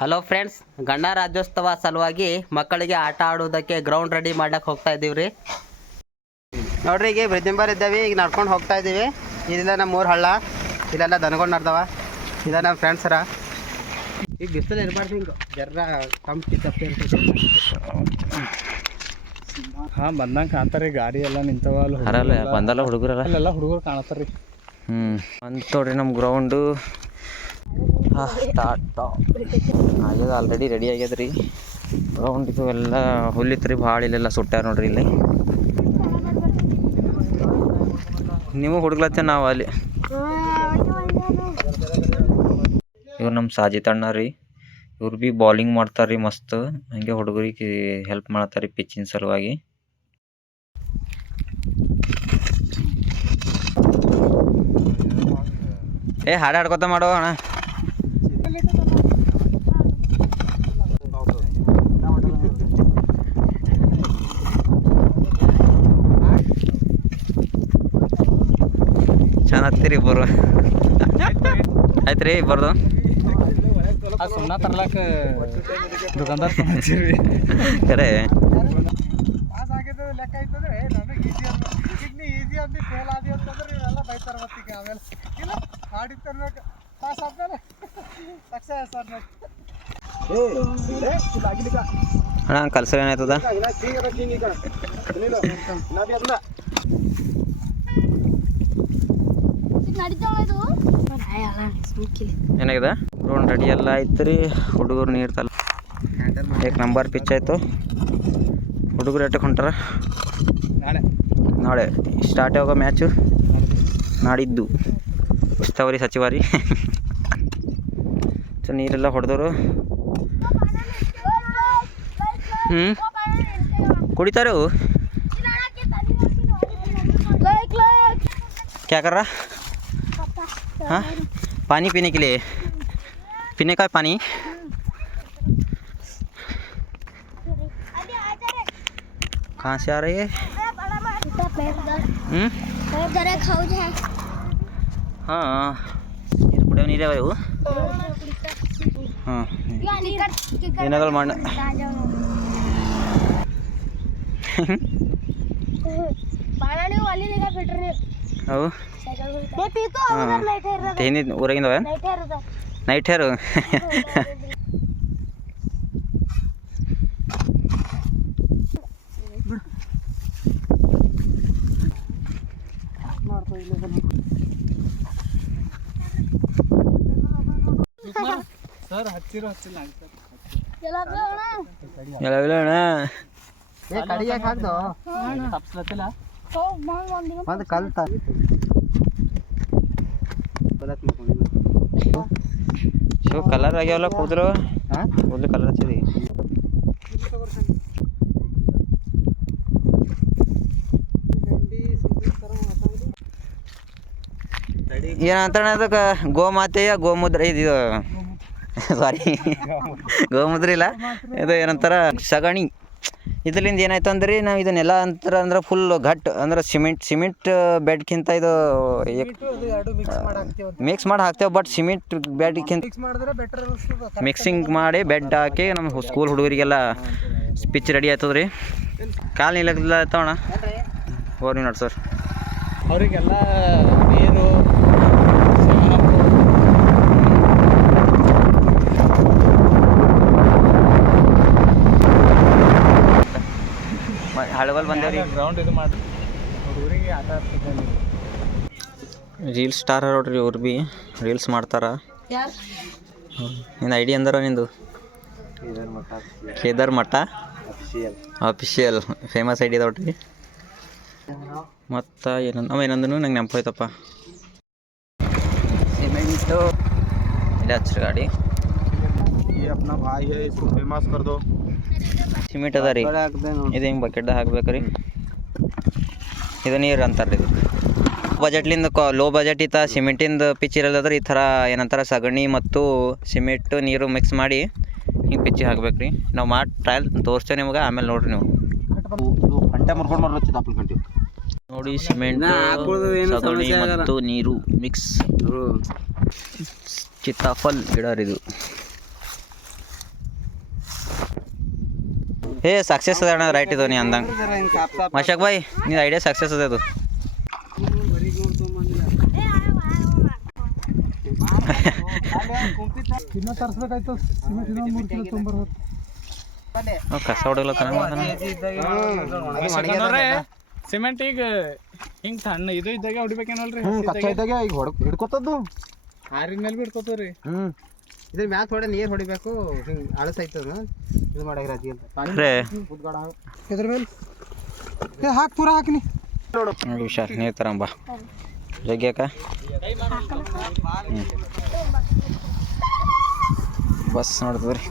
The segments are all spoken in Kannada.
ಹಲೋ ಫ್ರೆಂಡ್ಸ್, ಗಣರಾಜ್ಯೋತ್ಸವ ಸಲುವಾಗಿ ಮಕ್ಕಳಿಗೆ ಆಟ ಆಡೋದಕ್ಕೆ ಗ್ರೌಂಡ್ ರೆಡಿ ಮಾಡಕ್ಕೆ ಹೋಗ್ತಾ ಇದ್ದೀವಿ ರೀ. ನೋಡ್ರಿ, ಈಗ ಬ್ರಿದಿಂಬರ್ ಇದ್ದಾವೆ. ಈಗ ನಡ್ಕೊಂಡು ಹೋಗ್ತಾ ಇದ್ದೀವಿ. ಇದಿಲ್ಲ ನಮ್ಮ ಊರು ಹಳ್ಳ, ಇಲ್ಲೆಲ್ಲ ದನಗಳು ನಡ್ದವ. ಇಲ್ಲ ನಮ್ಮ ಫ್ರೆಂಡ್ಸರ. ಈಗ ಬಿಸಿಲು ಇರಬಾರ್ದು, ಹಿಂಗೆ ಜರ್ರ ಕಂಪ್ನಿ ತಪ್ಪಿ ಇರ್ತೈತಿ. ಹಾಂ, ಬಂದಂಗೆ ಕಾಣ್ತಾರೆ. ಗಾಡಿ ಎಲ್ಲ ನಿಂತವ. ಬಂದಲ್ಲ ಹುಡುಗರಲ್ಲ, ಅಲ್ಲೆಲ್ಲ ಹುಡುಗರು ಕಾಣತ್ತಾರ ರೀ. ಅಂತ ನೋಡ್ರಿ ನಮ್ಮ ಗ್ರೌಂಡು. ಸ್ಟಾರ್ಟ್ ಆಗ್ಯದ, ಆಲ್ರೆಡಿ ರೆಡಿ ಆಗ್ಯದ ರೀ ಗ್ರೌಂಡ್. ಇದು ಎಲ್ಲ ಹುಲ್ಲಿತ್ತು ರೀ ಭಾಳ. ಇಲ್ಲೆಲ್ಲ ಸುಟ್ಟಾರ ನೋಡ್ರಿ. ಇಲ್ಲಿ ನೀವು ಹುಡುಗ್ಲತ್ತೆ, ನಾವು ಅಲ್ಲಿ. ಇವ್ರು ನಮ್ಮ ಸಾಜಿತ್ ಅಣ್ಣ ರೀ. ಇವ್ರು ಭೀ ಬಾಲಿಂಗ್ ಮಾಡ್ತಾರೆ ರೀ ಮಸ್ತ್. ಹಂಗೆ ಹುಡುಗರಿಗೆ ಹೆಲ್ಪ್ ಮಾಡ್ತಾರೆ ರೀ ಪಿಚ್ಚಿನ ಸಲುವಾಗಿ. ಹಾಡು ಹಾಡ್ಕೊತ ಮಾಡೋ ಅಣ್ಣ. ಚೆನ್ನಾಗ್ತೀರಿ ಇಬ್ಬರು. ಆಯ್ತು ರೀ ಇಬ್ಬರದು. ಸುಮ್ಮನೆ ತರ್ಲಾಕ ದುಕಾನ್ದಾರ್ ಕರೆ. ಅಣ್ಣ ಕಲ್ಸರ್ ಏನಾಯ್ತದ? ಏನಾಗಿದೆ? ಗ್ರೌಂಡ್ ರೆಡಿ ಎಲ್ಲ ಆಯ್ತು ರೀ. ಹುಡುಗರು ನೀರು ತಲ್ಲ ಏಕ್ ನಂಬರ್ ಪಿಚ್ ಆಯಿತು. ಹುಡುಗರು ಎಟ್ಟಕ್ಕೆ ಹೊಂಟಾರ? ನಾಳೆ ಸ್ಟಾರ್ಟ್ ಆಗೋ ಮ್ಯಾಚು. ನಾಡಿದ್ದು ಉಸ್ತುವಾರಿ ಸಚಿವಾರಿ. ಸೊ ನೀರೆಲ್ಲ ಹೊಡೆದವರು ಕುಡಿತಾರು. क्या कर रहा? हाँ, पानी पीने के लिए. पीने का पानी. कहाँ से आ रही है? हाँ, ನೀರೇ ಇವು. ಹಾಂ, ಏನಾಗಲ್ಲ ಮಣ್ಣು. ಅವು ಊರಾಗಿಂದವ ನೈಟ್ ಹೇರು. ಸರ್ ಹಚ್ಚಿರೋ ಹಚ್ಚಿಲ್ಲ ಒಂದು ಕಲ್ತ ಶೋ ಕಲರ್ ಆಗ್ಯಾವಲ್ಲ ಕೂದ್ರು. ಕೂದಲು ಕಲರ್ ಹಚ್ಚಿದಿ. ಏನಂತಾನೆ ಅದಕ್ಕೆ? ಗೋಮಾತೆಯ ಗೋಮೂತ್ರ. ಇದು ಸಾರಿ, ಗೋಮೂತ್ರ ಇಲ್ಲ, ಇದು ಏನಂತಾರ ಸಗಣಿ. ಇದರಿಂದ ಏನಾಯ್ತು ಅಂದ್ರೆ ನಾವು ಇದನ್ನೆಲ್ಲ ಅಂದ್ರೆ ಫುಲ್ ಘಟ್ ಅಂದ್ರೆ ಸಿಮೆಂಟ್ ಬೆಡ್ಗಿಂತ ಇದು ಮಿಕ್ಸ್ ಮಾಡಿ ಹಾಕ್ತೇವೆ. ಬಟ್ ಸಿಮೆಂಟ್ ಬೆಡ್ಗಿಂತ ಮಿಕ್ಸಿಂಗ್ ಮಾಡಿ ಬೆಡ್ ಹಾಕಿ ನಮ್ಮ ಸ್ಕೂಲ್ ಹುಡುಗರಿಗೆಲ್ಲ ಪಿಚ್ ರೆಡಿ ಆಯ್ತದ್ರಿ. ಕಾಲು ನಿಲ್ಲಕ್ಕಿಲ್ಲ ಆಯ್ತವಣ್ಣ. ಹೋರಿ ನಡ್ಸೋರು ಅವರಿಗೆಲ್ಲ ನೀರು ಹಳವಲ್ ಬಂದೇವ್ರಿ. ಗ್ರೌಂಡ್ ಇದು ಮಾಡಿ ಹುಡುಗರಿಗೆ ಆಟ ಆಡ್ತಿದ್ದೆ. ರೀಲ್ಸ್ ಸ್ಟಾರ್ ನೋಡ್ರಿ, ಅವ್ರು ಭೀ ರೀಲ್ಸ್ ಮಾಡ್ತಾರ. ನಿನ್ನ ಐಡಿ ಅಂದಾರ ನಿಂದು? ಕೇದಾರ್ ಮಠ ಅಫಿಷಿಯಲ್ ಫೇಮಸ್ ಐಡಿ ನೋಡ್ರಿ. ಮತ್ತು ಏನಂದನು ನಂಗೆ ನೆನಪಾಯ್ತಪ್ಪ. ಸಿಮೆಂಟು ಇಲ್ಲ ಹಚ್ಚಿರಿ ಗಾಡಿ. ಸಿಮೆಂಟ್ ಅದ ರೀ. ಇದು ಹಿಂಗೆ ಬಕೆಟ್ದಾಗ ಹಾಕ್ಬೇಕ್ರಿ. ಇದು ನೀರು ಅಂತಾರೆ. ಇದು ಬಜೆಟ್ಲಿಂದ ಲೋ ಬಜೆಟ್ ಇತ್ತ ಸಿಮೆಂಟಿಂದ ಪಿಚ್ ಇರಲ್ಲದ್ರೆ ಈ ಥರ ಏನಂತಾರೆ ಸಗಣಿ ಮತ್ತು ಸಿಮೆಂಟು ನೀರು ಮಿಕ್ಸ್ ಮಾಡಿ ಹಿಂಗೆ ಪಿಚ್ಚಿಗೆ ಹಾಕ್ಬೇಕ್ರಿ. ನಾವು ಮಾಡಿ ಟ್ರಯಲ್ ತೋರಿಸ್ತೇವೆ ನಿಮ್ಗೆ, ಆಮೇಲೆ ನೋಡಿರಿ ನೀವು. ನೋಡಿ, ಸಿಮೆಂಟ್ ಸಗಣಿ ಮತ್ತು ನೀರು ಮಿಕ್ಸ್ ಚಿತ್ತಾಫಲ್ ಗಿಡ ಇದು. हे सक्सेस अದ ಅಣ್ಣ ರೈಟ್ ಇದು ನೀ ಅಂದಂಗೆ ಮಶಾಕ್ ಬಾಯ್ ನೀನು ಐಡಿಯಾ ಸಕ್ಸಸ್ ಅದ ಅದು ಇನ್ನ ತರಿಸ್ಬೇಕಾಯ್ತು ಸಿಮೆಂಟ್ ಇನ್ನೊಂದು 3 ಕಿಲೋ ತೊಂಬರ್ಬೇಕು ಕಸ ಹೊಡಲ್ಲ ಸಿಮೆಂಟ್ ಈಗ ಹಿಂಗೆ ಸಣ್ಣ ಇದು ಇದ್ದಾಗ ಹೊಡಿಬೇಕೇನಲ್ರಿ ಕಚ್ಚಾ ಇದ್ದಾಗ ಈಗ ಹಿಡ್ಕೊತದ್ದು ಆರಿನ ಮೇಲೆ ಬಿಡ್ಕೋತೀವ್ರಿ ಇದ್ರ ಮ್ಯಾಲ ಥೋಡೆ ನೀರು ಹೊಡಿಬೇಕು ಹಿಂಗೆ ಅಳಸೈತದ ಇದು ಮಾಡಾಗ ರಾಜಿ ಅಂತ ಇದ್ರ ಮೇಲೆ ಹಾಕಿ ಪೂರ ಹಾಕಿನಿ ನೋಡಿ ಹುಷಾರ್ ನೀರು ತರಂಬ ಜಗ್ಗ್ಯಾಕ ಬಸ್ ನೋಡ್ತೀವ್ರಿ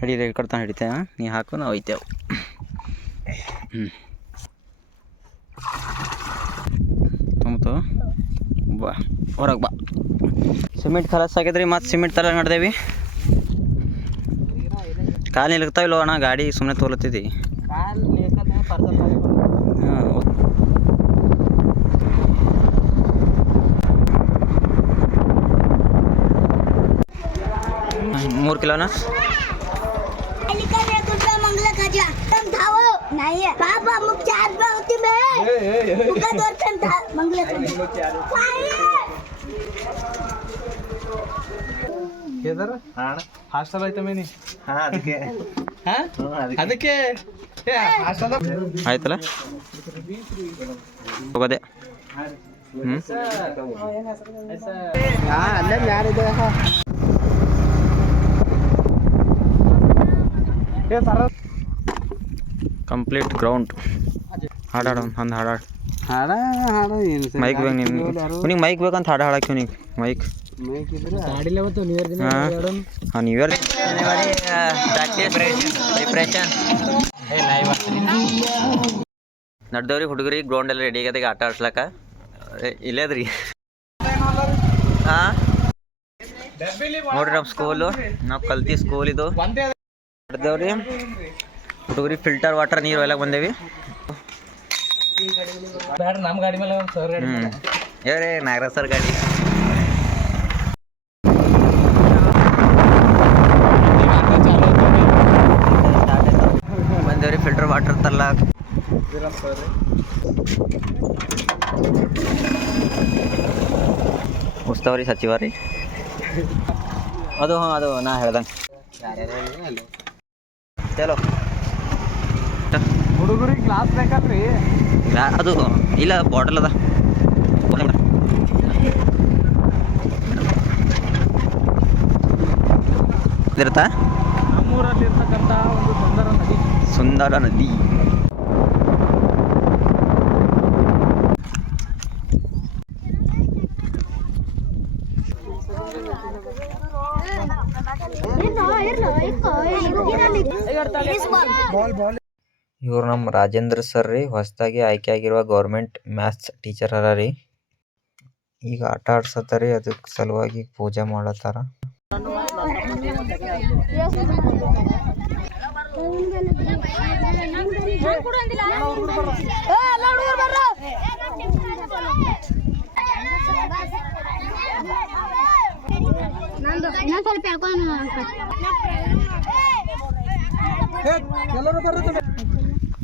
ಹಿಡೀರಿ ಕಡ್ತಾನೆ ಹಿಡಿತೇವೆ ನೀ ಹಾಕು ನಾವು ಒಯ್ತೇವೆ ತುಂಬತು ಬಾ ಹೊರಗೆ ಬಾ ಸಿಮೆಂಟ್ ಖಲಾಸ್ ಆಗಿದ್ರಿ ಮತ್ತು ಸಿಮೆಂಟ್ ತರ ನಡ್ದೇವಿ ಕಾಲು ನಿಲ್ತಾವಿಲ್ಲ ಅಣ್ಣ ಗಾಡಿ ಸುಮ್ಮನೆ ತೋಲತ್ತಿದ್ದಿ ಹಾಂ 3 किलोना ಹಾಸ್ಟೆಲ್ ಐತೆ ಮೇನಿ ಅದಕ್ಕೆ ಆಯ್ತಲ್ಲ ಹೋಗೋದೆ ಅಲ್ಲೇ ಯಾರಿದೆ ಕಂಪ್ಲೀಟ್ ಗ್ರೌಂಡ್ ಹಾಡಾಡ ಒಂದು ಹಾಡಾಡು ಮೈಕ್ ಬೇಕು ನಿನಗೆ ಮೈಕ್ ಬೇಕಂತ ಹಾಡಾಡಕ್ಕೆ ನಿನಗೆ ಮೈಕ್ ಹಾಂ ನ್ಯೂ ಇಯರ್ ಪ್ರಿಪ್ರೇಷನ್ ನಡ್ದವ್ರಿ ಹುಡುಗರಿ ಗ್ರೌಂಡ್ ಎಲ್ಲ ರೆಡಿ ಆಗದ ಆಟ ಆಡ್ಸ್ಲಕ್ಕ ಇಲ್ಲೇದ್ರಿ ಹಾಂ ನೋಡ್ರಿ ನಮ್ಮ ಸ್ಕೂಲು ನಾವು ಕಲ್ತಿ ಸ್ಕೂಲ್ ಇದು ನಡ್ದೇವ್ರಿ ಹುಡುಗರಿ ಫಿಲ್ಟರ್ ವಾಟರ್ ನೀರು ಎಲ್ಲ ಬಂದೇವಿ ನಮ್ಮ ಗಾಡಿ ಮೇಲೆ ಸರ್ ಏರೇ ನಾಗರಾಜ್ ಸರ್ ಗಾಡಿ ಬಂದೇವ್ರಿ ಫಿಲ್ಟರ್ ವಾಟರ್ ತರ್ಲ ಉಸ್ತವ್ರಿ ಸಚಿವರಿ ಅದು ಹಾಂ ಅದು ನಾ ಹೇಳ್ದಂಗೆ ಚಲೋ ಹುಡುಗರಿಗೆ ಗ್ಲಾಸ್ ಬೇಕಲ್ರಿ ಅದು ಇಲ್ಲ ಬಾಟಲ್ ಅದ ಇರುತ್ತಾ ನಮ್ಮೂರಲ್ಲಿ ಇರ್ತಕ್ಕಂಥ ಒಂದು ಸುಂದರ ನದಿ ಇವ್ರು ನಮ್ಮ ರಾಜೇಂದ್ರ ಸರ್ ರೀ ಹೊಸದಾಗಿ ಆಯ್ಕೆ ಆಗಿರುವ ಗೌರ್ಮೆಂಟ್ ಮ್ಯಾಥ್ಸ್ ಟೀಚರ್ ಅರ ರೀ ಈಗ ಆಟ ಆಡ್ಸತ್ತಾರಿ ಅದಕ್ಕೆ ಸಲುವಾಗಿ ಪೂಜೆ ಮಾಡತ್ತಾರ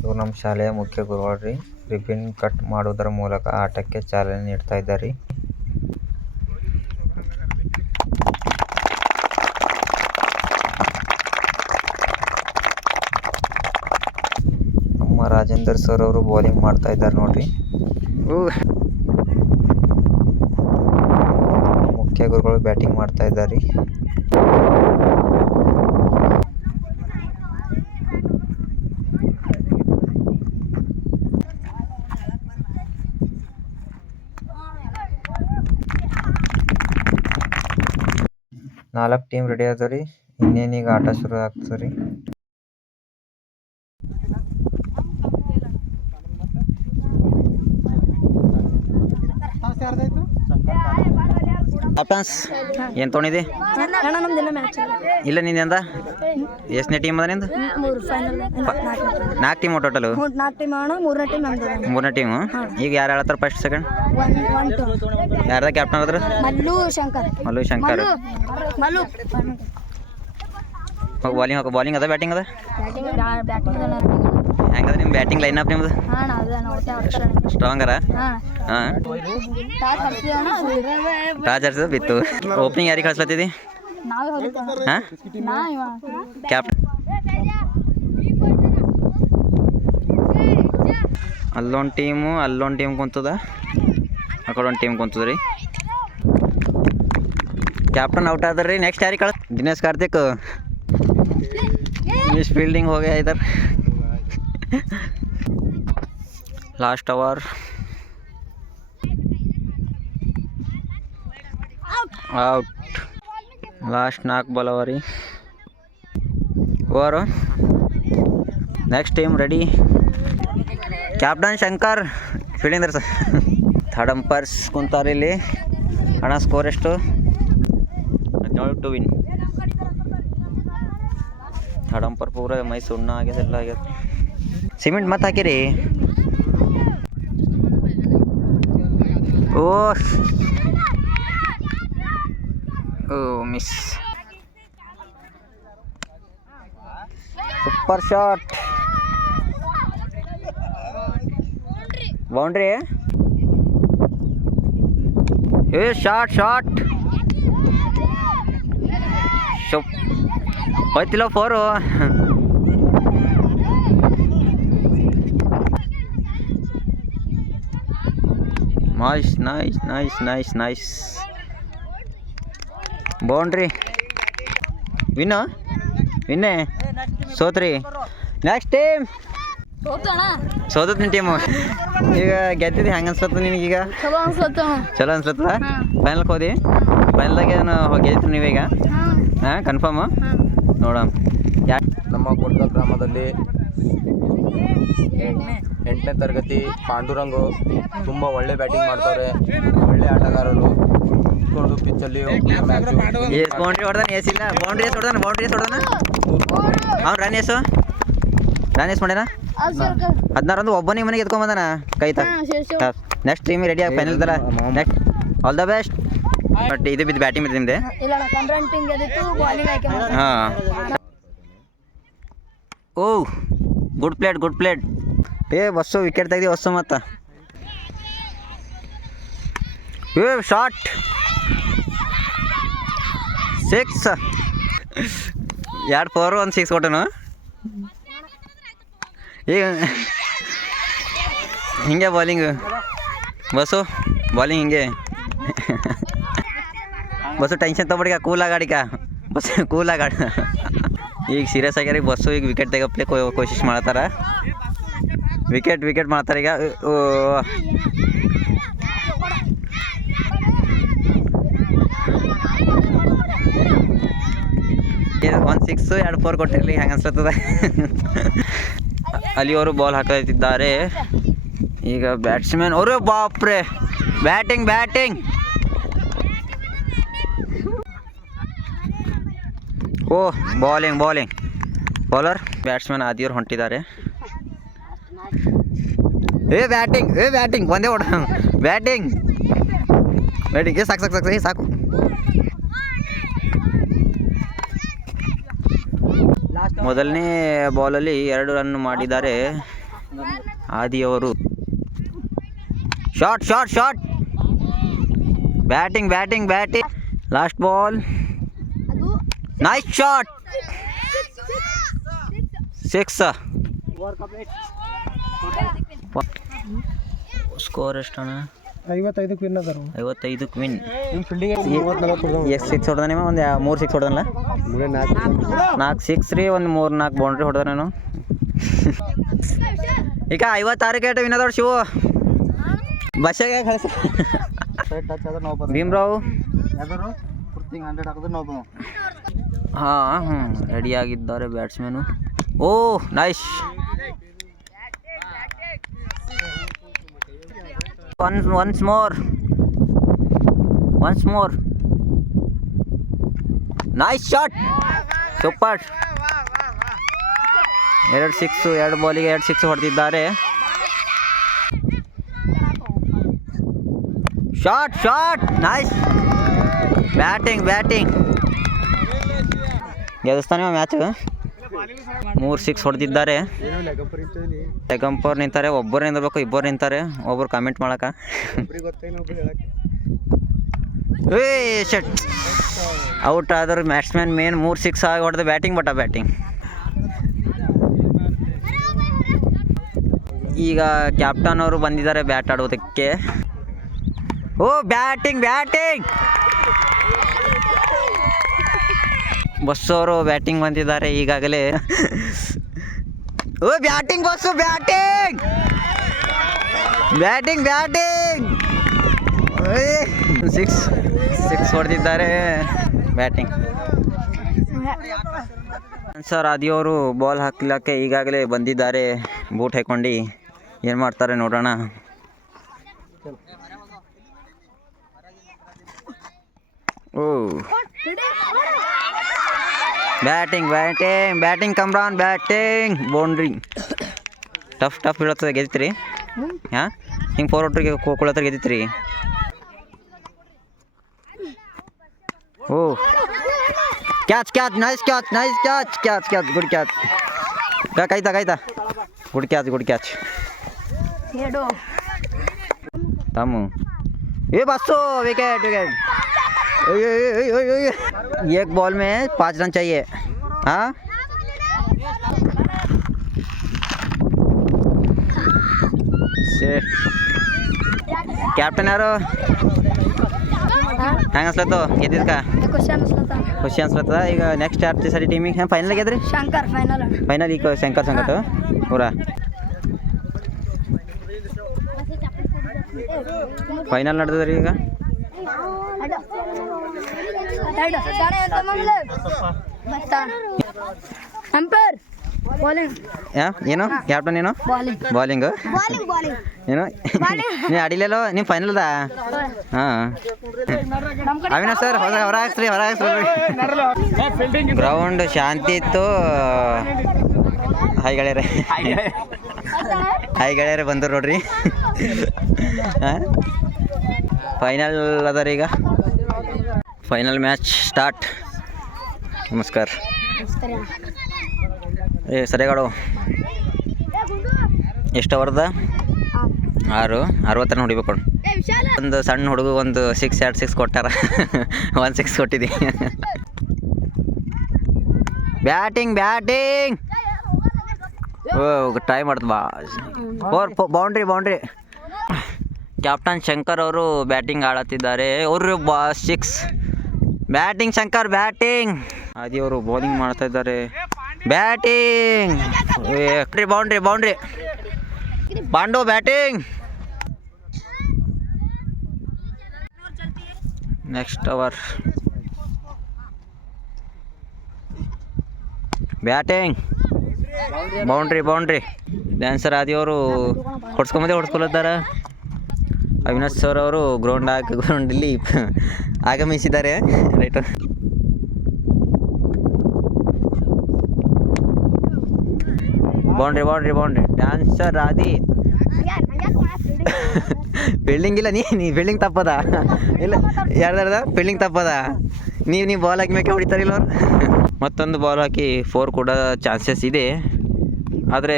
ಇವ್ರು ನಮ್ಮ ಶಾಲೆಯ ಮುಖ್ಯ ಗುರುಗಳು ರೀ ರಿಬ್ಬನ್ ಕಟ್ ಮಾಡೋದರ ಮೂಲಕ ಆಟಕ್ಕೆ ಚಾಲನೆ ನೀಡ್ತಾ ಇದ್ದಾರೆ ನಮ್ಮ ರಾಜೇಂದ್ರ ಸರ್ ಅವರು ಬೌಲಿಂಗ್ ಮಾಡ್ತಾ ಇದ್ದಾರೆ ನೋಡ್ರಿ ಮುಖ್ಯ ಗುರುಗಳು ಬ್ಯಾಟಿಂಗ್ ಮಾಡ್ತಾ ಇದ್ದಾರೆ ನಾಲ್ಕು ಟೀಮ್ ರೆಡಿ ಅದ ರೀ ಇನ್ನೇನೀಗ ಆಟ ಶುರು ಆಗ್ತದೆ ರೀ ಕ್ಯಾಪ್ಟನ್ಸ್ ಏನು ತೊಗೊಂಡಿದ್ದಿ? ಅಣ್ಣ ನಮ್ದಿಲ್ಲ ಮ್ಯಾಚ್ ಇಲ್ಲ ನಿಂದ ಎಷ್ಟನೇ ಟೀಮ್ ಅದ ನಿಂದು? 3 ಫೈನಲ್ 4 ಟೀಮ್ ಟೋಟಲು? 4 ಟೀಮ್ ಅಣ್ಣ 3ನೇ ಟೀಮ್ ನಮ್ದು. 3ನೇ ಟೀಮು. ಈಗ ಯಾರು ಹೇಳ್ತಾರೆ ಫಸ್ಟ್ ಸೆಕೆಂಡ್? 1 ಯಾರ್ದ ಕ್ಯಾಪ್ಟನ್ ಆದ್ರು? ಮಲ್ಲು ಶಂಕರ್. ಮಲ್ಲು ಶಂಕರ್. ಮಲ್ಲು ಬಾಲಿಂಗ್ ಅದ ಬ್ಯಾಟಿಂಗ್ ಅದ? ಬ್ಯಾಟಿಂಗ್ ಹೆಂಗದ ನಿಮ್ಮ ಬ್ಯಾಟಿಂಗ್ ಲೈನ್ ಅಪ್ ನಿಮ್ದು? ಅಣ್ಣ ಅದ ನೋಡ್ತೇವೆ ಸ್ಟ್ರಾಂಗ್ ಅರ? ಹಾಂ ಹಾಂ. ಟಾಸ್ ಹಚ್ಚಿದ್ವಿ ಅಣ್ಣ ಟಾಸ್ ಹಚ್ಚಿದ ಬಿತ್ತು. ಓಪನಿಂಗ್ ಯಾರಿಗೆ ಕಳ್ಸ್ಲತ್ತಿದ್ದಿ? ನಾವೇ ಹೋಗಿತ್ತು ಹಾಂ ನಾ ಇವ ಕ್ಯಾಪ್ಟನ್. ಅಲ್ಲೊಂದು ಟೀಮ್ ಕುಂತದ, ಆ ಕಡೆ ಒಂದು ಟೀಮ್ ಕುಂತದ ರೀ. ಕ್ಯಾಪ್ಟನ್ ಔಟ್ ಆದ್ರಿ ರೀ. ನೆಕ್ಸ್ಟ್ ಯಾರಿಗೆ ಕಳ್ಸ? ದಿನೇಶ್ ಕಾರ್ತಿಕ್ ಮಿಸ್ ಫೀಲ್ಡಿಂಗ್ ಹೋಗಿ ಇದಾರೆ. Last over out. Last 4 ball ಅವ ರೀ over. Next team ready. Captain Shankar fielding sir. Third umpires ಕುಂತಾರೆ ಇಲ್ಲಿ. ಹಣ ಸ್ಕೋರ್ ಎಷ್ಟು? 17 ಟು ವಿನ್. ಥರ್ಡ್ ಅಂಪರ್ ಪೂರ ಮೈ ಸುಣ್ಣ ಆಗ್ಯದ, ಎಲ್ಲ ಆಗ್ಯದ. ಸಿಮೆಂಟ್ ಮತ್ತೆ ಹಾಕಿರಿ? Oh miss. Super shot. Boundary. ಏ ಶಾಟ್ ಹೋಯ್ತಿಲ್ಲ 4. ನೈಸ್. ಬೌಂಡ್ರಿ. ವಿನ್ನೇ ಸೋತ್ರಿ. ನೆಕ್ಸ್ಟ್ ಟೀಮ್ ಸೋತತ್ ನಿನ್ನ ಟೀಮು. ಈಗ ಗೆದ್ದಿದ್ದು ಹೆಂಗೆ ಅನ್ಸ್ಲತ್ತ ನಿನಗೀಗ? ಚಲೋ ಅನ್ಸ್ಲತ್ತದ? ಫೈನಲ್ಗೆ ಹೋದಿ? ಫೈನಲ್ದಾಗ ಏನು ಗೆದ್ದಿತ್ತು ನೀವೀಗ? ಹಾಂ ಕನ್ಫರ್ಮು? ನೋಡೋಣ. ನಮ್ಮ ಕೊಡ್ಗ ಗ್ರಾಮದಲ್ಲಿ 8ನೇ ತರಗತಿ ಪಾಂಡುರಂಗು ತುಂಬ ಒಳ್ಳೆ ಬ್ಯಾಟಿಂಗ್ ಮಾಡ್ತಾರೆ, ಒಳ್ಳೆ ಆಟಗಾರರು. ಕೊಂಡು ಪಿಚ್ಚಲ್ಲಿ ಎಷ್ಟು ಬೌಂಡ್ರಿ ಹೊಡೆದಾನ? ಇಲ್ಲ ಬೌಂಡ್ರಿ ಹೊಡೆದಾನ. ಅವ್ನು ರನ್ ಎಷ್ಟು ಮಾಡ್ಯಾನ? 16 ಒಬ್ಬನಿಗೆ ಮನೆಗೆ ಎತ್ಕೊಂಬಂದಾನ ಕೈ ತ. ನೆಕ್ಸ್ಟ್ ಟೀಮ್ ರೆಡಿ ಆಗಿ ಫೈನಲ್ ತರ. Next all the best. But ಇದು ಬಿದ್ದು ಬ್ಯಾಟಿಂಗ್ ಬಿದ್ದು ನಿಮ್ದೆ? ಹಾಂ. ಓ ಗುಡ್ ಪ್ಲೇಟ್. ಏ ಬಸ್ಸು ವಿಕೆಟ್ ತೆಗ್ದಿ ಬಸ್ಸು. ಮತ್ತು ಏ ಶಾಟ್ 6. 2 4 1 6 ಕೊಟ್ಟನು. ಈಗ ಹಿಂಗೆ ಬಾಲಿಂಗ್ ಬಸ್ಸು, ಬಾಲಿಂಗ್ ಹಿಂಗೆ. ಬಸ್ಸು ಟೆನ್ಷನ್ ತೊಗೊಬಿಡಿಕ, ಕೂಲಾಗಾಡಿಕ ಬಸ್ಸು ಕೂಲಾಗಾಡ. ಈಗ ಸೀರಿಯಸ್ ಆಗ್ಯಾರ ಬಸ್ಸು. ಈಗ ವಿಕೆಟ್ ತೆಗಪ್ಲೆ ಕೋಶಿಶ್ ಮಾಡ್ತಾರ. ವಿಕೆಟ್ ಮಾಡ್ತಾರೆ ಈಗ. 1 6 2 4 ಕೊಟ್ಟಿರಲಿ ಹೆಂಗೆ ಅನ್ಸತ್ತದ. ಅಲ್ಲಿ ಅವರು ಬಾಲ್ ಹಾಕುತ್ತಿದ್ದಾರೆ. ಈಗ ಬ್ಯಾಟ್ಸ್ಮನ್ ಅವರು ಬಾಪ್ರೆ ಬ್ಯಾಟಿಂಗ್. ಓ ಬಾಲಿಂಗ್ ಬೌಲರ್. ಬ್ಯಾಟ್ಸ್ಮನ್ ಆದಿಯವ್ರು ಹೊಂಟಿದ್ದಾರೆ. ಏ ಬ್ಯಾಟಿಂಗ್ ಒಂದೇ ಹೊಡ. ಬ್ಯಾಟಿಂಗ್ ಸಾಕು. ಮೊದಲನೇ ಬಾಲಲ್ಲಿ 2 ರನ್ ಮಾಡಿದ್ದಾರೆ ಆದಿಯವರು. Shot. Batting. Last ball. Nice shot. 6. Score ಎಷ್ಟಣ್ಣ? 55ಕ್ಕೆ ವಿನ್ ಅದಾರ. 55ಕ್ಕೆ ವಿನ್. ಫೀಲ್ಡಿಂಗ್ ಎಷ್ಟು 6 ಹೊಡೆದ ನಿಮ್ಮ? ಒಂದು 3 6 ಹೊಡೆದಲ್ಲ? 4 6 ರೀ. ಒಂದು 3 4 ಬೌಂಡ್ರಿ ಹೊಡೆದ ನಾನು. ಈಗ 56ಕ್ಕೆ ವಿನ್ ಅದಾವ ಶಿವು. ಬಸ್ಸಾಗ ಕಳಿಸಿ ಭೀಮ್ರಾವ್. ಹಾಂ ರೆಡಿಯಾಗಿದ್ದಾರೆ batsman. Oh nice. once more nice shot, super. 2 six, 2 ಬಾಲಿಗೆ 2 ಸಿಕ್ಸ್ ಹೊಡೆದಿದ್ದಾರೆ. Shot shot, nice batting batting. ಗೆಲ್ಲಿಸ್ತಾನೆ ಮ್ಯಾಚ್. 3 ಸಿಕ್ಸ್ ಹೊಡೆದಿದ್ದಾರೆ. ಲೆಗಂಪರ್ ನಿಂತಾರೆ, ಒಬ್ಬರು ನಿಂದಿರ್ಬೇಕು, ಇಬ್ಬರು ನಿಂತಾರೆ, ಒಬ್ಬರು ಕಾಮೆಂಟ್ ಮಾಡಕ. ಏ ಶಟ್, ಔಟ್ ಆದ್ರೆ ಬ್ಯಾಟ್ಸ್ಮನ್ ಮೇನ್. 3 ಸಿಕ್ಸ್ ಆಗಿ ಹೊಡೆದು ಬ್ಯಾಟಿಂಗ್ ಬಟ ಬ್ಯಾಟಿಂಗ್. ಈಗ ಕ್ಯಾಪ್ಟನ್ ಅವರು ಬಂದಿದ್ದಾರೆ ಬ್ಯಾಟ್ ಆಡೋದಕ್ಕೆ. ಓ ಬ್ಯಾಟಿಂಗ್ ಬ್ಯಾಟಿಂಗ್, ಬಸ್ಸು ಅವರು ಬ್ಯಾಟಿಂಗ್ ಬಂದಿದ್ದಾರೆ ಈಗಾಗಲೇ. ಓ ಬ್ಯಾಟಿಂಗ್ ಬಸ್ಸು, ಬ್ಯಾಟಿಂಗ್ ಬ್ಯಾಟಿಂಗ್ ಬ್ಯಾಟಿಂಗ್. ಸಿಕ್ಸ್ ಹೊಡೆದಿದ್ದಾರೆ, ಬ್ಯಾಟಿಂಗ್. ಸರ್ ಆದಿಯವರು ಬಾಲ್ ಹಾಕ್ಲಿಕ್ಕೆ ಈಗಾಗಲೇ ಬಂದಿದ್ದಾರೆ ಬೂಟ್ ಹಾಕೊಂಡು. ಏನು ಮಾಡ್ತಾರೆ ನೋಡೋಣ. Oh batting batting batting Kamran, batting boundary. Tough ಬೀಳತ್ತದ, ಗೆದ್ದಿತ್ರಿ. ಹಾಂ, ಹಿಂಗೆ 4 ಒಟ್ಟಿಗೆ ಕೊಳತ್ರ ಗೆದ್ದಿತ್ರಿ. Oh catch, nice catch, good catch. ಕಾಯ್ತಾ ಗುಡ್ ಕ್ಯಾಚ್. ತಮ್ಮು ये बस्सो, विकेट. एक बॉल में 5 रन चाहिए. हाँ, ಕ್ಯಾಪ್ಟನ್ ಯಾರು? ಹೆಂಗೆ ಅನ್ಸ್ಲತ್ತು ಗೆದ್ದಿದ್ಕ? ಖುಷಿ ಅನ್ಸ್ಲತ್ತದ. ಈಗ ನೆಕ್ಸ್ಟ್ ಯಾರು ಸರಿ ಟೀಮಿಗೆ? ಹೆಂಗೆ ಫೈನಲ್ ಗೆದ್ರಿ? ಫೈನಲ್ ಈಗ ಶಂಕರ್ ಸಂಕಟ ಪೂರಾ ಫೈನಲ್ ನಡೆದ್ರಿ ಈಗ. ಏನು ಕ್ಯಾಪ್ಟನ್ ಏನು ಬಾಲಿಂಗ್ ಏನು ನೀ ಆಡಿಲ್ಲೋ ನಿಮ್ಮ ಫೈನಲ್ದ? ಹಾಂ, ಅವಿನಾಶ್ ಸರ್ ಹೊರ ಹಾಕ್ಸ್ರಿ. ಗ್ರೌಂಡ್ ಶಾಂತಿ ಇತ್ತು. ಹಾಯ್ ಗೆಳೆಯರೇ ಬಂದರು ನೋಡ್ರಿ. ಹಾಂ, ಫೈನಲ್ ಅದ ರೀ ಈಗ. Final match start. ನಮಸ್ಕಾರ. ಏ ಸರಿಗಾಡು. ಎಷ್ಟು ಅವರ್ದ? 60 ರನ್ ಹೊಡಿಬೇಕು. ಒಂದು ಸಣ್ಣ ಹುಡುಗ ಒಂದು 2 ಸಿಕ್ಸ್ ಕೊಟ್ಟಾರ. 1 ಸಿಕ್ಸ್ ಕೊಟ್ಟಿದ್ದಿ. ಬ್ಯಾಟಿಂಗ್ ಓ ಟ್ರೈ ಮಾಡ್ದು ಬಾ. ಬೌಂಡ್ರಿ. ಕ್ಯಾಪ್ಟನ್ ಶಂಕರ್ ಅವರು ಬ್ಯಾಟಿಂಗ್ ಆಡತ್ತಿದ್ದಾರೆ. ಅವರು 6 ಬ್ಯಾಟಿಂಗ್. ಶಂಕರ್ ಬ್ಯಾಟಿಂಗ್. ಆದಿಯವರು ಬೌಲಿಂಗ್ ಮಾಡ್ತಾ ಇದ್ದಾರೆ. Batting, boundary. Pandu batting. Next over batting. Boundary. Dancer ಆದಿಯವರು ಹೊಡ್ಸ್ಕೊಳತ್ತಾರ. ಅವಿನಾಶ್ ಸರ್ ಅವರು ಗ್ರೌಂಡಲ್ಲಿ ಆಗಮಿಸಿದ್ದಾರೆ. Right, boundary. Dancer Adi. Fielding ಇಲ್ಲ, ನೀ ಫೀಲ್ಡಿಂಗ್ ತಪ್ಪದ ಇಲ್ಲ? ಯಾರ್ದಾರ್ದ ಫೀಲ್ಡಿಂಗ್ ತಪ್ಪದ? ನೀವು ಬಾಲ್ ಹಾಕಿ ಮೇಕೆ ಹೊಡಿತಾರಿಲ್ಲ ಅವ್ರು. ಮತ್ತೊಂದು ಬಾಲ್ ಹಾಕಿ 4 ಕೂಡ ಚಾನ್ಸಸ್ ಇದೆ. ಆದರೆ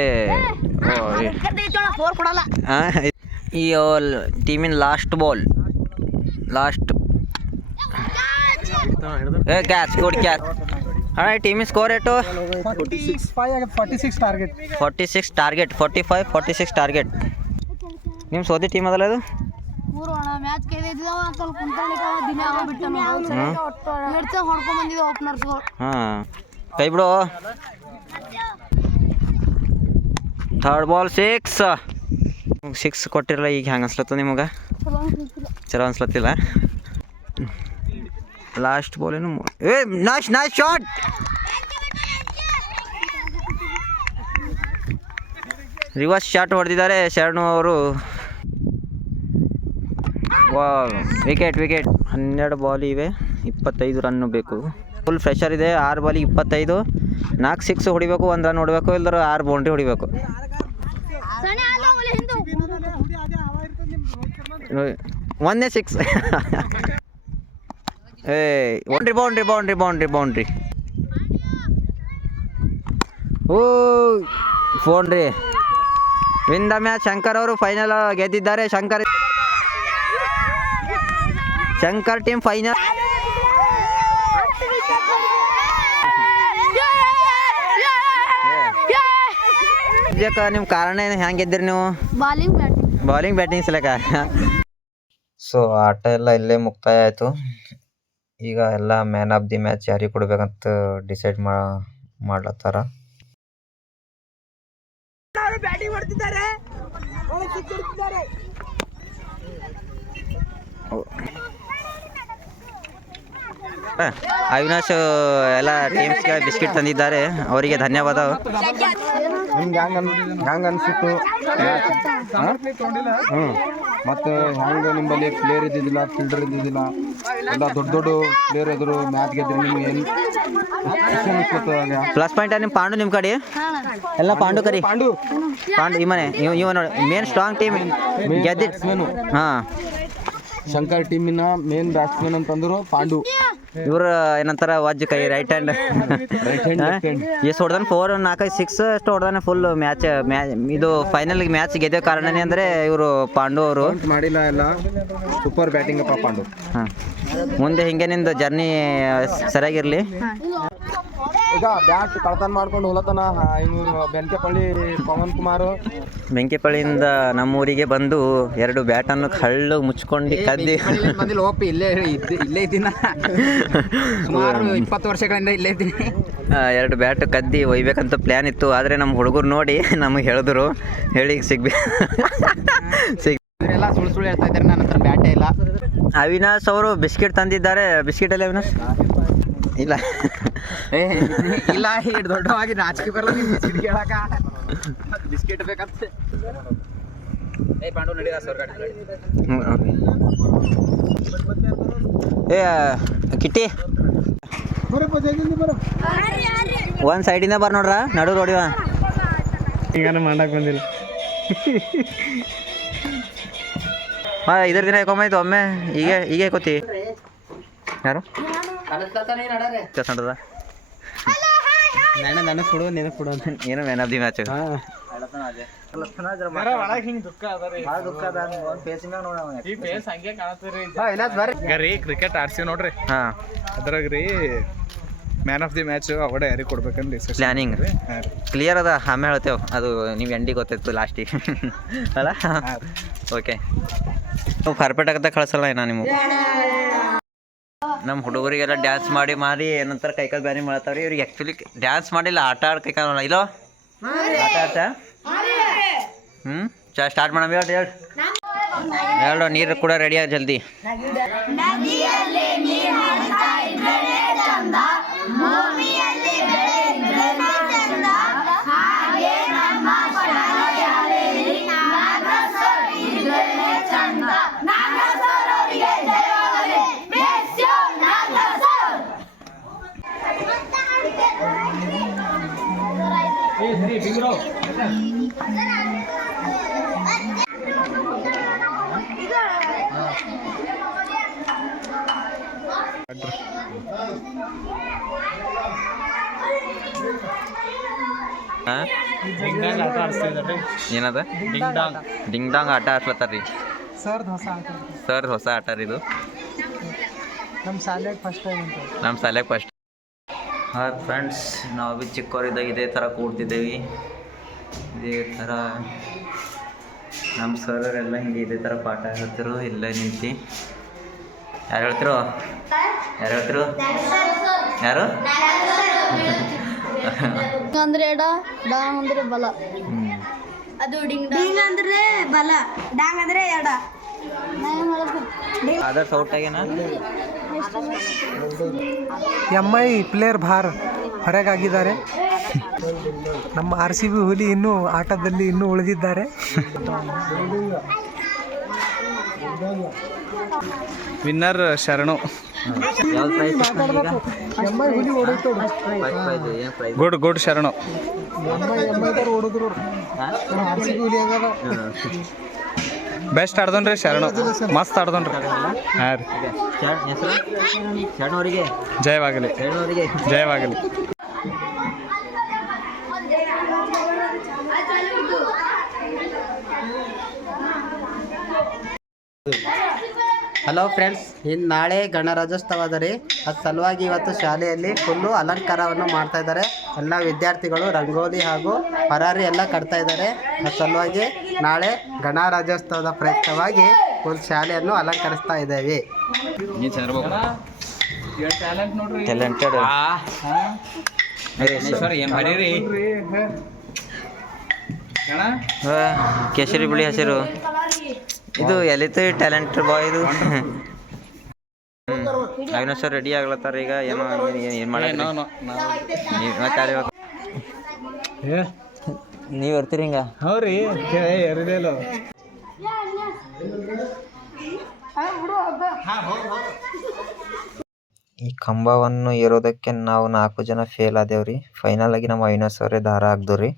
ಈ ಟೀಮಿನ last ball. Catch, good catch. ಹಾಂ, ಟೀಮಿನ ಸ್ಕೋರ್ ಏಟು? 46 ಟಾರ್ಗೆಟ್. 45-46 ಟಾರ್ಗೆಟ್. ನಿಮ್ಮ ಸೋದಿ ಟೀಮ್ ಅದಲ್ಲ ಅದು? ಹಾಂ, ಕೈ ಬಿಡು. Third ball 6 ಕೊಟ್ಟಿರಲ್ಲ. ಈಗ ಹೆಂಗೆ ಅನ್ಸ್ಲತ್ತ ನಿಮಗೆ? ಚಲೋ ಅನ್ಸ್ಲತ್ತಿಲ್ಲ. ಲಾಸ್ಟ್ ಬಾಲ್ ಏನು? Nice shot. ರಿವರ್ಸ್ ಶಾಟ್ ಹೊಡೆದಿದ್ದಾರೆ ಶರಣು ಅವರು. ವಿಕೆಟ್. 12 ಬಾಲ್ ಇವೆ, 25 ರನ್ನು ಬೇಕು. ಫುಲ್ ಫ್ರೆಶರ್ ಇದೆ. 6 ಬಾಲಿಗೆ 25, 4 ಸಿಕ್ಸ್ ಹೊಡಿಬೇಕು, 1 ರನ್ ಹೊಡಿಬೇಕು, ಇಲ್ದ್ರ 6 ಬೌಂಡ್ರಿ ಹೊಡಿಬೇಕು. ಒಂದೇ 6. ಏ ಬೌಂಡ್ರಿ ಓ boundary. Win the match. Shankar ಅವರು ಫೈನಲ್ ಗೆದ್ದಿದ್ದಾರೆ. Shankar team final. ನಿಮ್ಮ ಕಾರಣ ಏನು, ಹೆಂಗೆ ಗೆದ್ದಿರಿ ನೀವು? Bowling batting ಸಲಕ. ಸೊ ಆಟ ಎಲ್ಲ ಇಲ್ಲೇ ಮುಕ್ತಾಯ ಆಯಿತು. ಈಗ ಎಲ್ಲ ಮ್ಯಾನ್ ಆಫ್ ದಿ ಮ್ಯಾಚ್ ಯಾರಿಗೆ ಕೊಡ್ಬೇಕಂತ ಡಿಸೈಡ್ ಮಾಡ್ಲತ್ತಾರ. ಅವಿನಾಶ್ ಎಲ್ಲ ಟೀಮ್ಸ್ಗೆ ಬಿಸ್ಕಿಟ್ ತಂದಿದ್ದಾರೆ, ಅವರಿಗೆ ಧನ್ಯವಾದ. ನಿಮ್ಗೆ ಹ್ಯಾಂಗೆ ಅನಿಸಿತ್ತು? ಮತ್ತು ಹ್ಯಾಂಗೆ ನಿಮ್ಮಲ್ಲಿ ಪ್ಲೇಯರ್ ಇದ್ದಿದ್ದಿಲ್ಲ, ಫೀಲ್ಡರ್ ಇದ್ದಿದ್ದಿಲ್ಲ, ಎಲ್ಲ ದೊಡ್ಡ ಪ್ಲೇಯರ್ ಎದುರು ಮ್ಯಾಚ್ ಗೆದ್ದರೆ ನಿಮ್ಗೆ ಏನು ಪ್ಲಸ್ ಪಾಯಿಂಟ್? ನಿಮ್ಮ ಪಾಂಡು ನಿಮ್ಮ ಕಡೆ ಎಲ್ಲ ಪಾಂಡು ಕರಿ. ಪಾಂಡು ಈ ಮನೆ ಇವ ನೋಡಿ ಮೇನ್ ಸ್ಟ್ರಾಂಗ್ ಟೀಮ್ ಗೆದ್ದಿಟ್ಟು. ಹಾಂ, ಶಂಕರ್ ಟೀಮಿನ ಮೇನ್ ಬ್ಯಾಟ್ಸ್ಮನ್ ಅಂತಂದ್ರು ಪಾಂಡು. ಇವ್ರು ಏನಂತಾರ ವಜ್ಜ ಕೈ, ರೈಟ್ ಹ್ಯಾಂಡ್. ಎಷ್ಟು ಹೊಡೆದಾನೆ? 4, 4, 6 ಅಷ್ಟು ಹೊಡೆದಾನೆ. ಫುಲ್ ಮ್ಯಾಚ್ ಇದು ಫೈನಲ್ಗೆ ಮ್ಯಾಚ್ ಗೆದ್ದ ಕಾರಣನೇ ಅಂದರೆ ಇವರು ಪಾಂಡು ಅವರು ಮಾಡಿಲ್ಲ. ಎಲ್ಲ ಸೂಪರ್ ಬ್ಯಾಟಿಂಗ್ ಅಪ್ಪ ಪಾಂಡು. ಹಾಂ, ಮುಂದೆ ಹಿಂಗೆ ನಿಂದು ಜರ್ನಿ ಸರಿಯಾಗಿರಲಿ. ಈಗ ಬ್ಯಾಟ್ ಕಳ್ತನ ಮಾಡ್ಕೊಂಡು ಹೋಲತನ ಇವರು ಬೆಂಕೆಪಳ್ಳಿ ಪವನ್ ಕುಮಾರ್. ಬೆಂಕಿಪಳ್ಳಿಯಿಂದ ನಮ್ಮೂರಿಗೆ ಬಂದು 2 ಬ್ಯಾಟನ್ನು ಕಳ್ಳು ಮುಚ್ಕೊಂಡು ಕದ್ದಿ. ಇಲ್ಲೇ ಇದ್ದೀನ, ಸುಮಾರು 20 ವರ್ಷಗಳಿಂದ ಇಲ್ಲೇ ಇದ್ದೀನಿ. 2 ಬ್ಯಾಟ್ ಕದ್ದಿ ಒಯ್ಬೇಕಂತ ಪ್ಲ್ಯಾನ್ ಇತ್ತು. ಆದರೆ ನಮ್ಮ ಹುಡುಗರು ನೋಡಿ ನಮಗೆ ಹೇಳಿದ್ರು, ಹೇಳಿ ಎಲ್ಲ ಸುಳ್ಳು ಹೇಳ್ತಾ ಇದ್ದಾರೆ. ನನ್ನ ಹತ್ರ ಬ್ಯಾಟೇ ಇಲ್ಲ. ಅವಿನಾಶ್ ಅವರು ಬಿಸ್ಕಿಟ್ ತಂದಿದ್ದಾರೆ. ಬಿಸ್ಕಿಟಲ್ಲಿ ಅವಿನಾಶ್ ಇಲ್ಲ ಇಲ್ಲ, ದೊಡ್ಡವಾಗಿ ನಾಚಿಕೆ ಬರಲ್ಲ ಬಿಸ್ಕಿಟ್ ಕೇಳಕ. ಬಿಸ್ಕಿಟ್ ಬೇಕಂತ. ಪಾಂಡು ನಡಿ ಏ ಕಿಟ್ಟಿ ಒಂದು ಸೈಡಿಂದ ಬರ್ ನೋಡ್ರ, ನಡು ನೋಡಿವ. ಈಗ ಮಾಡಕ್ ಬಂದಿಲ್ಲ. ಹಾಂ, ಇದ್ರ ದಿನ ಯಾಕೊಂಬೈತು ಒಮ್ಮೆ. ಈಗ ಯಾಕೋತಿ ಯಾರು ಚಂದದ ನನಗೆ ಕೊಡು, ನಿನಗೆ ಕೊಡು ಅಂತ ಏನು man of the match. Cricket ಆಡ್ಸಿವ್ ನೋಡ್ರಿ. ಹಾಂ, ಅದ್ರಾಗ ರೀ man of the match award ಯಾರಿಗೆ ಕೊಡ್ಬೇಕಂತ ಪ್ಲ್ಯಾನಿಂಗ್ ಕ್ಲಿಯರ್ ಅದ. ಆಮೇಲೆ ಹೇಳ್ತೇವೆ, ಅದು ನೀವು ಎಂಡಿಗೆ ಗೊತ್ತಾಯ್ತು ಲಾಸ್ಟಿಗೆ ಅಲ್ಲ. ಓಕೆ, ನೀವು ಪರ್ಫೆಕ್ಟ್ ಆಗತ್ತ ಕಳ್ಸಲ್ಲ ಏನ ನಿಮಗೆ. ನಮ್ಮ ಹುಡುಗರಿಗೆಲ್ಲ ಡ್ಯಾನ್ಸ್ ಮಾಡಿ ಏನಂತಾರೆ ಕೈಕಾಲು ಬ್ಯಾನಿ ಮಾಡ್ತಾವ್ರಿ. ಇವ್ರಿಗೆ ಆ್ಯಕ್ಚುಲಿ ಡ್ಯಾನ್ಸ್ ಮಾಡಿಲ್ಲ, ಆಟ ಆಡಿ ಕೈಕಾಲು ಇಲ್ಲೋ ಆಟ ಆಡ್ತಾ. ಸ್ಟಾರ್ಟ್ ಮಾಡೋಣ. ಹೇಳು, ನೀರು ಕೂಡ ರೆಡಿ ಆಗ ಜಲ್ದಿ. ಏನದ ಡಿಂಗ್ ಡಾಂಗ್ ಆಟ ಆಡ್ಲತ್ತಾರ್ರಿ. ಸರ್ ಹೊಸ ಆಟ ರೀ ಇದು. ನಮ್ಮ ಶಾಲೆಗೆ ಫಸ್ಟ್. ಹಾಂ ಫ್ರೆಂಡ್ಸ್, ನಾವು ಭೀ ಚಿಕ್ಕವರಿದ್ದಾಗ ಇದೇ ಥರ ಕೂಡ್ತಿದ್ದೇವೆ. ಇದೇ ಥರ ನಮ್ಮ ಸರ್ ಎಲ್ಲ ಹಿಂಗೆ ಇದೇ ಥರ ಪಾಠ ಹೇಳ್ತಿರು. ಇಲ್ಲೇ ನಿಂತು ಯಾರು ಹೇಳ್ತಿರು? ಯಾರು ಅಂದ್ರೆ ಎಡ, ಡಾಂಗ್ ಅಂದ್ರೆ ಬಲ. ಅದು ಡಿಂಗ್ ಅಂದ್ರೆ ಬಲ, ಡಾಂಗ್ ಅಂದ್ರೆ ಎಡ. ಆದರ್ಸ್ ಔಟ್ ಆಗ್ಯಾನ. MI ಪ್ಲೇಯರ್ ಭಾರ್ ಹೊರಗಾಗಿದ್ದಾರೆ. ನಮ್ಮ RCB ಹುಲಿ ಇನ್ನೂ ಆಟದಲ್ಲಿ ಇನ್ನೂ ಉಳಿದಿದ್ದಾರೆ. ವಿನ್ನರ್ ಶರಣು. ಯಾವ್ದು ಪ್ರೈಸ್ ಎಮ್ಮೈ ಹುಲಿ ಓಡೈತೋಡು ಏನು ಪ್ರೈಸ್ ಗುಡ್ ಗುಡ್ ಶರಣು ಎಮ್ಮೈದಾರು ಓಡಿದ್ರು RCB ಹುಲಿ ಹಂಗದ ಬೆಸ್ಟ್ ಆಡ್ದನ್ರಿ ಶರಣು ಮಸ್ತ್ ಆಡ್ದನ್ರಿ ಹಾಂ ರೀ ಹೆಸರು ಶರಣವರಿಗೆ ಜಯವಾಗಲಿ ಶರಣವರಿಗೆ ಜಯವಾಗಲಿ. ಹಲೋ ಫ್ರೆಂಡ್ಸ್, ಇನ್ನು ನಾಳೆ ಗಣರಾಜ್ಯೋತ್ಸವ ಅದ ರೀ. ಅದ್ರ ಸಲುವಾಗಿ ಇವತ್ತು ಶಾಲೆಯಲ್ಲಿ ಫುಲ್ಲು ಅಲಂಕಾರವನ್ನು ಮಾಡ್ತಾ ಇದ್ದಾರೆ. ಎಲ್ಲ ವಿದ್ಯಾರ್ಥಿಗಳು ರಂಗೋಲಿ ಹಾಗೂ ಪರಾರಿ ಎಲ್ಲ ಕಟ್ತಾ ಇದ್ದಾರೆ. ಅದ್ರ ಸಲುವಾಗಿ ನಾಳೆ ಗಣರಾಜ್ಯೋತ್ಸವದ ಪ್ರಯುಕ್ತವಾಗಿ ಒಂದು ಶಾಲೆಯನ್ನು ಅಲಂಕರಿಸ್ತಾ ಇದ್ದೇವೆ. ಟ್ಯಾಲೆಂಟೆಡ್ ಕೇಸರಿ ಬಿಳಿ ಹಸಿರು ಇದು ಎಲ್ಲಿತ್ತು ಟ್ಯಾಲೆಂಟ್ ಬಾಯ್ ಇದು. ಅವಿನಾಶ್ ಸರ್ ರೆಡಿ ಆಗ್ಲತ್ತಾರ ಈಗ. ಏನೋ ಏನು ಮಾಡಿ ನೀವು ಇರ್ತೀರಿ ಹಿಂಗ. ಹೌದ್ರಿ ಎರಿದಿಲ್ಲ ಈ ಕಂಬವನ್ನು ಏರೋದಕ್ಕೆ ನಾವು 4 ಜನ ಫೇಲ್ ಆದೇವ್ರಿ. ಫೈನಲ್ ಆಗಿ ನಮ್ಮ ಅವಿನಾಶ್ ಅವರೇ ದಾರ ಹಾಕ್ದವ್ರಿ.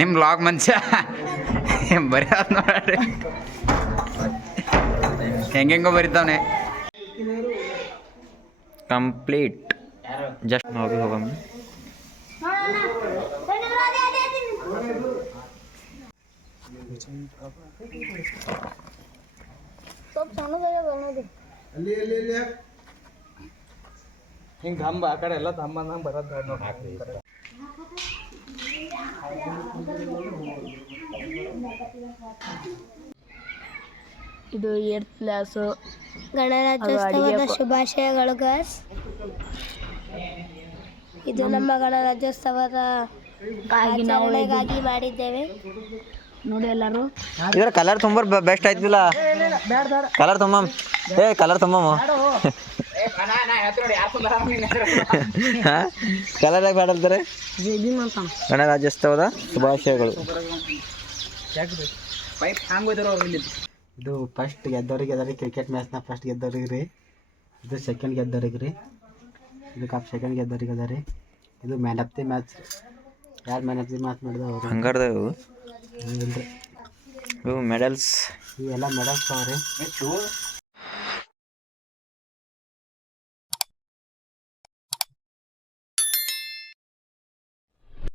ನಿಮ್ಮ ಬ್ಲಾಗ್ ಮನುಷ್ಯ ಬರೀ ನೋಡ್ರಿ ಹೆಂಗೆಂಗೋ ಬರಿತಾವನೆ. ಕಂಪ್ಲೀಟ್ ಜಸ್ಟ್ ನಾವು ಭೀ ಹೋಗಮ್ಮ. ಹಿಂಗೆ ದಂಬ ಆ ಕಡೆ ಎಲ್ಲ ದಂಬ ಅಂದಂಗೆ ಬರೋದು ನೋಡಿ. ಇದು 8th ಕ್ಲಾಸು. ಗಣರಾಜ್ಯೋತ್ಸವದ ಶುಭಾಶಯಗಳು ಗರ್ಸ್. ಇದು ನಮ್ಮ ಗಣರಾಜ್ಯೋತ್ಸವದ ಆಚರಣೆಗಾಗಿ ಮಾಡಿದ್ದೇವೆ ನೋಡಿ ಎಲ್ಲರೂ. ಇದರ ಕಲರ್ ತುಂಬ ಬೆಸ್ಟ್ ಆಯ್ತಿಲ್ಲ. ಕಲರ್ ತುಂಬ ಕಲರ್ ತುಂಬ ಕಲರ್ ಯಾಕೆ ಬೇಡಲ್ತಾರೆ. ಗಣರಾಜ್ಯೋತ್ಸವದ ಶುಭಾಶಯಗಳು. ಇದು ಫಸ್ಟ್ ಗೆದ್ದವ್ರಿಗೆ ಅದ ರೀ, ಕ್ರಿಕೆಟ್ ಮ್ಯಾಚ್ನ ಫಸ್ಟ್ ಗೆದ್ದವ್ರಿಗೆ ರೀ. ಇದು ಸೆಕೆಂಡ್ ಗೆದ್ದವ್ರಿಗೆ ರೀ. ಇದು ಕಪ್ ಸೆಕೆಂಡ್ ಗೆದ್ದವ್ರಿಗೆ ಅದ ರೀ. ಇದು ಮ್ಯಾನ್ ಆಫ್ ದಿ ಮ್ಯಾಚ್. ಯಾರು ಮ್ಯಾನ್ ಆಫ್ ದಿ ಮ್ಯಾಚ್ ಮಾಡಿದ ಅವರು ಹಂಗಾರ್ದವು ಇಲ್ರಿ. ಇವು ಮೆಡಲ್ಸ್. ಇವೆಲ್ಲ ಮೆಡಲ್ಸ್ ಅವ ರೀ.